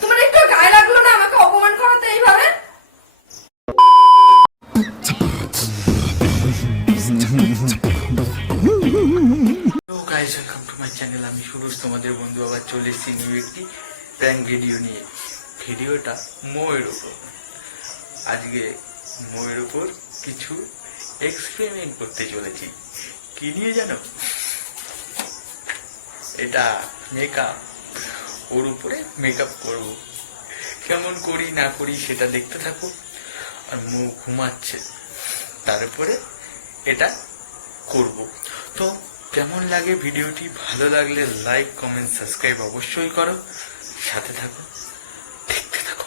তোমার একটু গায়ে লাগলো না আমাকে অপমান করাতে এইভাবে? Guys, welcome to my channel. আমি সুরজ, তোমাদের বন্ধু। আবার চলে এসেছি নিউ একটি প্র্যাঙ্ক ভিডিও নিয়ে। ভিডিওটা মোয়ের উপর। আজকে মোয়ের উপর কিছু এক্সপেরিমেন্ট করতে চলেছি। কি নিয়ে জানো? এটা মেকআপ। ওর উপরে মেকআপ করব। কেমন করি না করি সেটা দেখতে থাকো। আর মুখ ঘুমাচ্ছে, তারপরে এটা করব। তো কেমন লাগে ভিডিওটি? ভালো লাগলে লাইক, কমেন্ট, সাবস্ক্রাইব অবশ্যই করো। সাথে থাকো, দেখতে থাকো।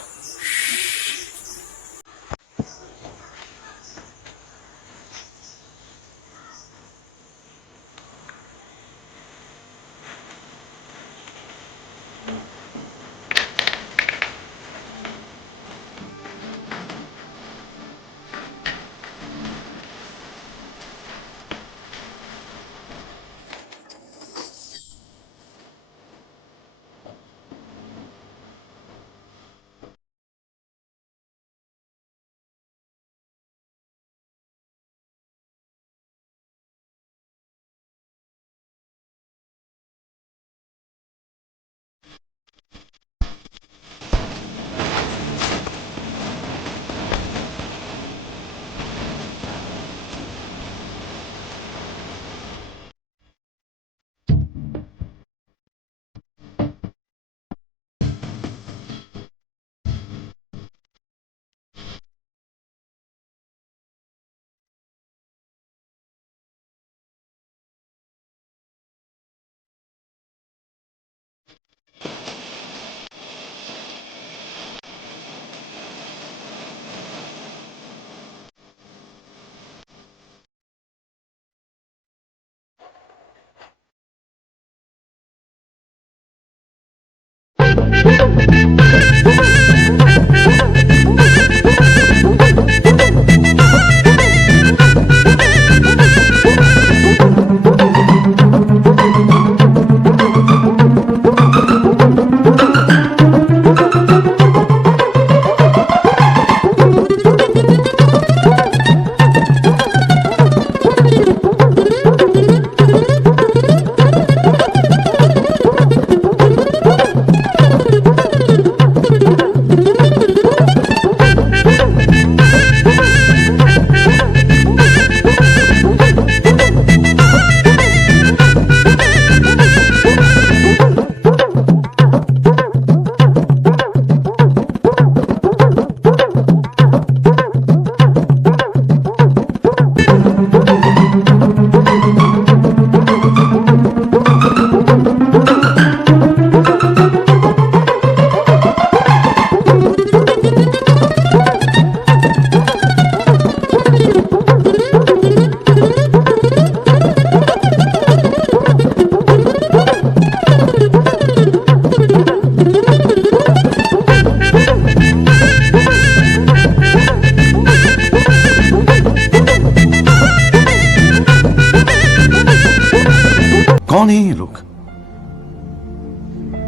कौन है ये लोग?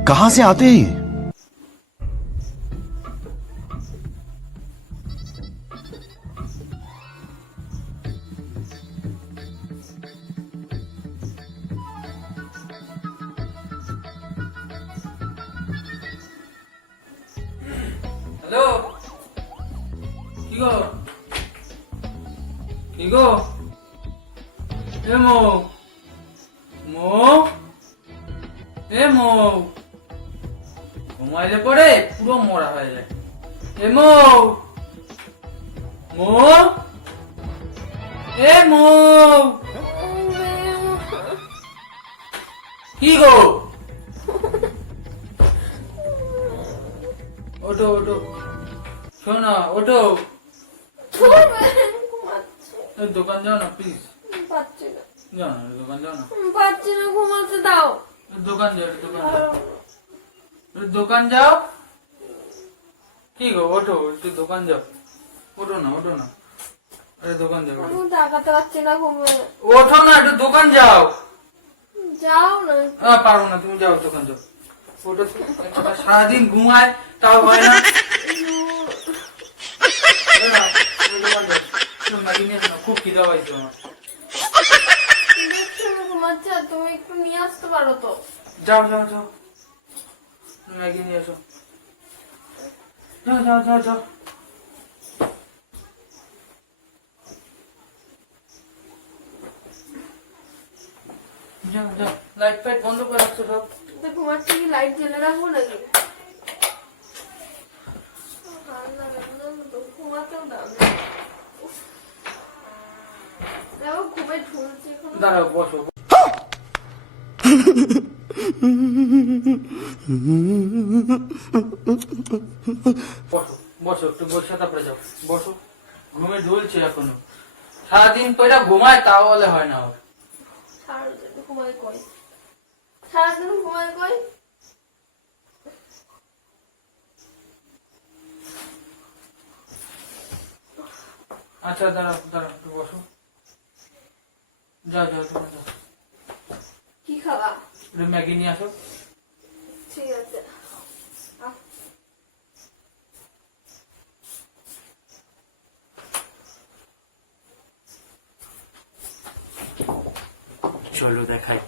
कहां से आते हैं ये? হ্যালো, কি গো? কি গো? এ মো, মো, এ মো। ঘুমাইলে পরে পুরো মরা হয়ে যায়। এ মো, মো, এ মো। কি গো? ওঠো ওঠো, শোনা, ওঠো। দোকান যাও না প্লিজ। পাচ্ছি না, যাও না, দোকান যাও না। পাচ্ছি না, ঘুমাতে দাও। দোকান যাও, দোকান যাও, দোকান যাও। কি গো, ওঠো, একটু দোকান যাও। ওঠো না, ওঠো না, আরে দোকান যাও। আমি তাকাতে পারছি না ঘুমে। ওঠো না, একটু দোকান যাও। যাও না। পারো না, তুমি যাও, দোকান যাও। ওটা সারাদিন ঘুমায় তাও হয় না। ম্যাগি নিয়ে এসো না, খুব খিদা পাইছে আমার। দেখছি আমি ঘুমাচ্ছি আর তুমি একটু নিয়ে আসতে পারো তো। যাও যাও যাও, ম্যাগি নিয়ে এসো। যাও যাও যাও যাও। যাও যাও, লাইট ফাইট বন্ধ করে রাখছো সব। তো ঘুমাচ্ছি কি লাইট জ্বেলে রাখবো নাকি? ভালো লাগে না তো, ঘুমাতেও দাও না। উফ। দেখো ঘুমে ঝুলছি এখন। দাঁড়াও, বসো। বসো বসো, একটু বসে তারপরে যাও। বসো, ঘুমে ঝুলছে এখনো। সারাদিন পয়লা ঘুমায় তাও বলে হয় না ওর। সারাদিন ঘুমাই কই? সারাদিন ঘুমাই কই? আচ্ছা দাঁড়াও দাঁড়াও, একটু বসো। যাও যাও, তুমি যাও। কি খাবা? একটু ম্যাগি নিয়ে আসো। ঠিক আছে। আহ, চলো দেখাই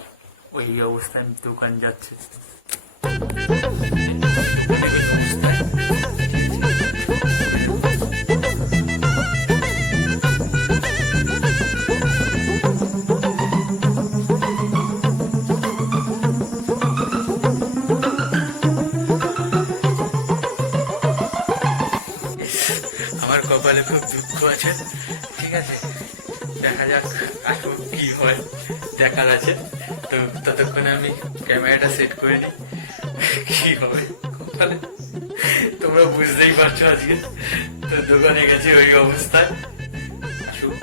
ওই অবস্থায় দোকান যাচ্ছে। আমার কপালে খুব দুঃখ আছে, ঠিক আছে, দেখা যাক আসবো কি হয়, দেখার আছে। তো ততক্ষণে আমি ক্যামেরাটা সেট করে নিই, কি হবে কপালে তোমরা বুঝতেই পারছো। আজকে তো দোকানে গেছে ওই অবস্থায়, আসুক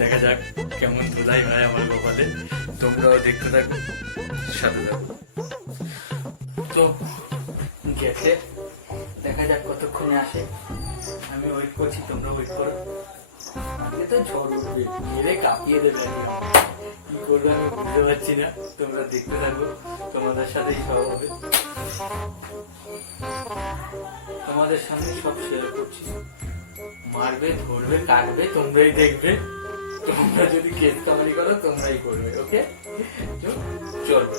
দেখা যাক কেমন ধুলাই হয় আমার কপালে। তোমরাও দেখতে থাকো, সাথে থাকো। তো গেছে, দেখা যাক কতক্ষণে আসে। আমি ওয়েট করছি, তোমরা ওয়েট করো। আজকে তো ঝড় উঠবে, মেরে কাঁপিয়ে দেবে একদম। কি করবে আমি বুঝতে পারছি না, তোমরা দেখতে থাকো, তোমাদের সাথেই সব হবে। তোমাদের সামনে সব শেয়ার করছি। মারবে, ধরবে, কাটবে, তোমরাই দেখবে। তোমরা যদি কেস কামারি করো তোমরাই করবে, ওকে? চলো।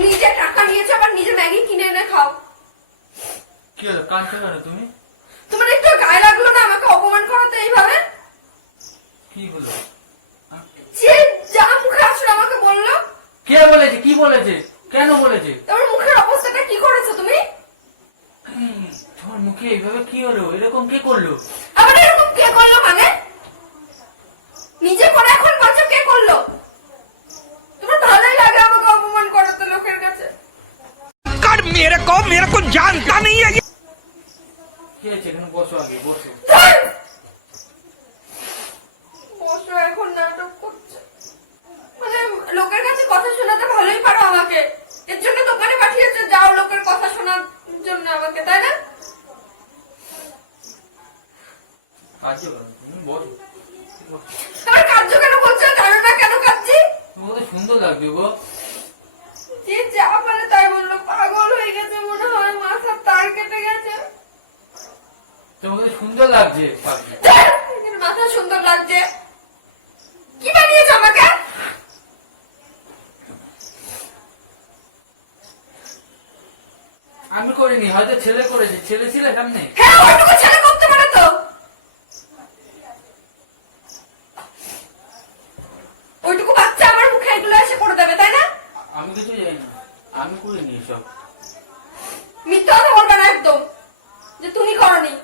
নিজে টাকা নিয়েছো আবার নিজে ম্যাগি কিনে এনে খাও। কি হলো, কাঁদছো কেন তুমি? তোমার একটু গায়ে লাগলো না আমাকে অপমান করাতে এইভাবে? কি হলো? যে যা মুখে আসলে আমাকে বললো। কে বলেছে? কি বলেছে? কেন বলেছে? তোমার মুখের অবস্থাটা কি করেছো তুমি? তোমার মুখে এইভাবে কি হলো? এরকম কে করলো? আবার এরকম কে করলো মানে? নিজে করে এখন বলছো কে করলো? তোমার ভালোই লাগে আমাকে অপমান করাতে লোকের কাছে। मेरे को जानता नहीं है। কি আছে? এখানে বসো, আগে বসো। বসো, এখন নাটক করছে। মানে লোকের কাছে কথা শোনাতে ভালোই পারো আমাকে, এর জন্য দোকানে পাঠিয়েছে যাও লোকের কথা শোনার জন্য আমাকে, তাই না? কাজে করো, তুমি বসো। তোমার কার্য কেন বলছো? জানো না কেন কাঁদছি? তোমাকে সুন্দর লাগবে গো। যে যা পারে তাই বললো, পাগল হয়ে গেছে মনে হয়, মাথার তার কেটে গেছে। তোমাকে সুন্দর লাগছে। এখানে মাথা সুন্দর লাগছে। কি বানিয়েছো আমাকে? আমি করিনি, হয়তো ছেলে করেছে। ছেলে ছিল সামনে। হ্যাঁ, ওইটুকু ছেলে করতে পারে তো। ওইটুকু বাচ্চা আমার মুখে এগুলো এসে করে দেবে, তাই না? আমি কিছু জানি না, আমি করিনি এসব। মিথ্যা কথা বলবে না একদম, যে তুমি করনি।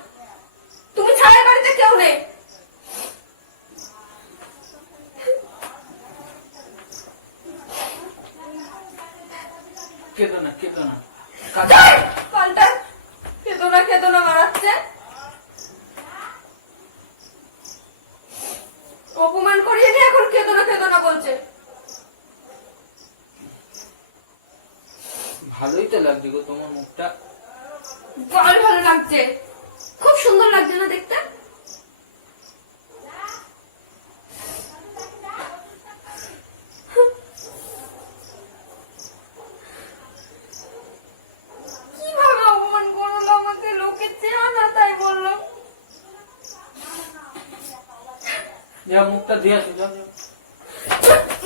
তুমি ছাড়া এই বাড়িতে কেউ নেই। কেঁদো না, কেঁদো না। পাল্টা খেতো না মারাচ্ছে। অপমান করিয়ে নিয়ে এখন কেঁদো না বলছে। ভালোই তো লাগছে গো তোমার মুখটা। ভালো লাগছে, খুব সুন্দর লাগছে না দেখতে? কিভাবে অপমান করলো আমাকে, লোকে চেনা না তাই বললো। যা মুখটা দিয়ে আসো, যাও যাও।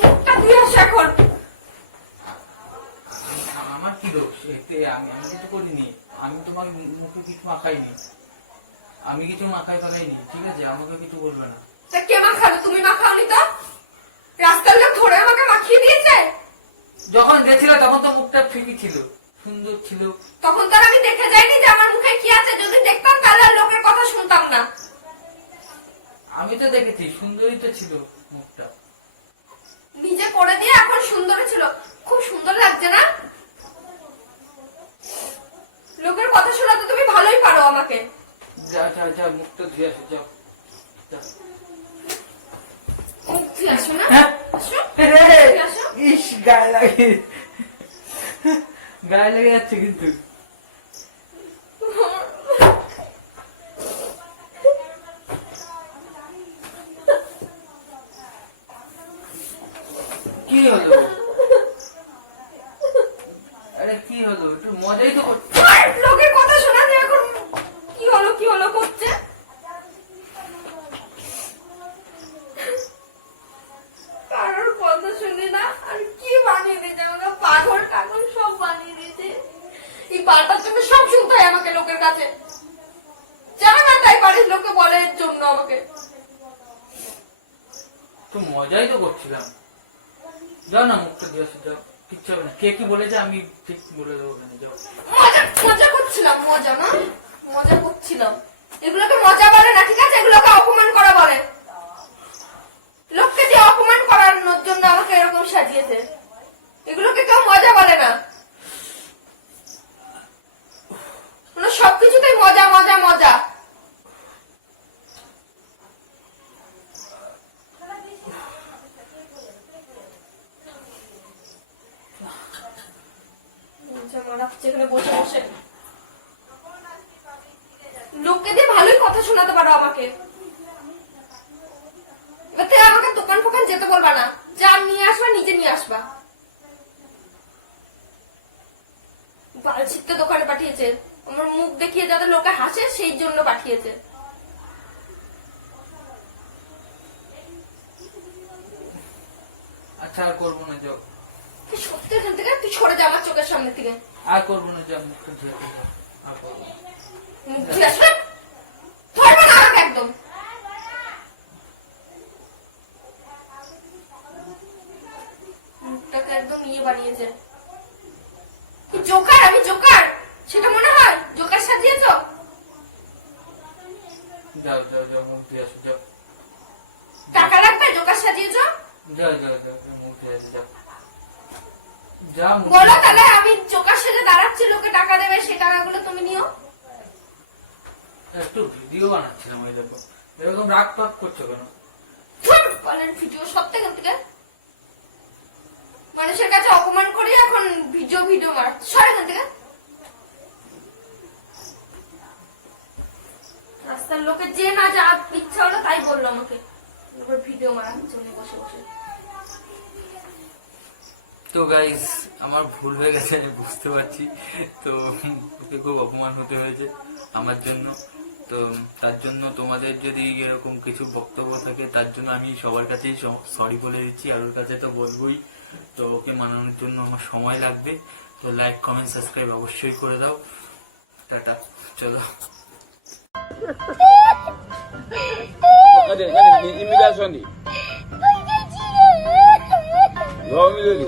মুখটা দিয়ে আসো এখন। আমার কি দোষ এতে? আমি কিছু করিনি, আমি তোমার মুখে কিছু মাখাইনি, আমি কিছু মাখাই ফেলাইনি, ঠিক আছে? আমাকে কিছু বলবে না। তা কে মাখালো? তুমি মাখাওনি তো? রাস্তার লোক ধরে আমাকে মাখিয়ে দিয়েছে। যখন গেছিল তখন তো মুখটা ঠিকই ছিল, সুন্দর ছিল। তখন তো আর আমি দেখে যাইনি যে আমার মুখে কি আছে। যদি দেখতাম তাহলে আর লোকের কথা শুনতাম না। আমি তো দেখেছি, সুন্দরই তো ছিল মুখটা। নিজে করে দিয়ে এখন সুন্দর ছিল। খুব সুন্দর লাগছে না? লোকের কথা শোনাতে তুমি ভালোই পারো আমাকে। যা যা যা, মুখটা ধুয়ে আসো, যাও যাও। মুখ ধুয়ে আসো না? হ্যাঁ? আসো, রে, ধুয়ে আসো। ইস, গায়ে লেগে যাচ্ছে কিন্তু। কি হলো? আরে কি হলো? একটু মজাই তো করছে। লোকের কথা শোনাতে এখন কি হলো করছে। কারোর কথা শুনি না। আর কি বানিয়ে দিয়েছে আমাকে, পাগল টাগল সব বানিয়ে দিয়েছে। এই পাটার জন্য সব শুনতে হয় আমাকে লোকের কাছে। জানো না তাই বাড়ির লোকে বলে এর জন্য আমাকে। তো মজাই তো করছিলাম। যাও না, মুখটা দিয়ে আসো, যাও। কিচ্ছু হবে না। কে কি বলেছে আমি ঠিক বলে দেবো, ওখানে যাও। মজা করছিলাম। মজা করছিলাম। এগুলোকে মজা বলে না, ঠিক আছে? এগুলোকে অপমান করা বলে। লোককে দিয়ে অপমান করানোর জন্য আমাকে এরকম সাজিয়েছে। এগুলোকে কেউ মজা বলে না। মানে সবকিছুতেই মজা মজা মজা। এখানে বসে বসে লোককে দিয়ে ভালোই কথা শোনাতে পারো আমাকে। এবার থেকে আমাকে দোকান ফোকান যেতে বলবা না। যা নিয়ে আসবা নিজে নিয়ে আসবা। বালছিটটা দোকানে পাঠিয়েছে। আমার মুখ দেখিয়ে যাতে লোকে হাসে সেই জন্য পাঠিয়েছে। আচ্ছা, আর করবো না, যাও। তুই সত্যি এখান থেকে তুই সরে যা আমার চোখের সামনে থেকে। আর করবো না, যাও। মুখটা ধুয়ে আসো, যাও। আর করবো না। মুখ ধুয়ে আসবে, ধরবে না আমাকে একদম। মুখটাকে একদম ইয়ে বানিয়েছে। কি জোকার? আমি জোকার সেটা মনে হয়? জোকার সাজিয়েছ? যাও যাও যাও, মুখ ধুয়ে আসো, যাও। টাকা লাগবে? জোকার সাজিয়েছ? যাও যাও যাও, মুখ ধুয়ে আসো, যাও। যা, মুখ বলো তাহলে আমি জোকার সেজে দাঁড়াচ্ছি, লোকে টাকা দেবে, সেই টাকাগুলো তুমি নিও। একটু ভিডিও বানাচ্ছিলাম, ওই দেখো। এরকম রাগ পাক করছো কেন? ভিডিও সব থেকে মানুষের কাছে অপমান করে এখন ভিডিও মারাচ্ছে। সরে এখান থেকে। রাস্তার লোকে যে না যা ইচ্ছা হলো তাই বললো আমাকে। এবার ভিডিও মারাচ্ছে বসে বসে। তো গাইস, আমার ভুল হয়ে গেছে, আমি বুঝতে পারছি। তো ওকে খুব অপমান হতে হয়েছে আমার জন্য। তো তার জন্য তোমাদের যদি এরকম কিছু বক্তব্য থাকে, তার জন্য আমি সবার কাছেই সরি বলে দিচ্ছি। আর ওর কাছে তো বলবোই। তো ওকে মানানোর জন্য আমার সময় লাগবে। তো লাইক, কমেন্ট, সাবস্ক্রাইব অবশ্যই করে দাও। টাটা, চলো। Imigração ali. Vamos ali.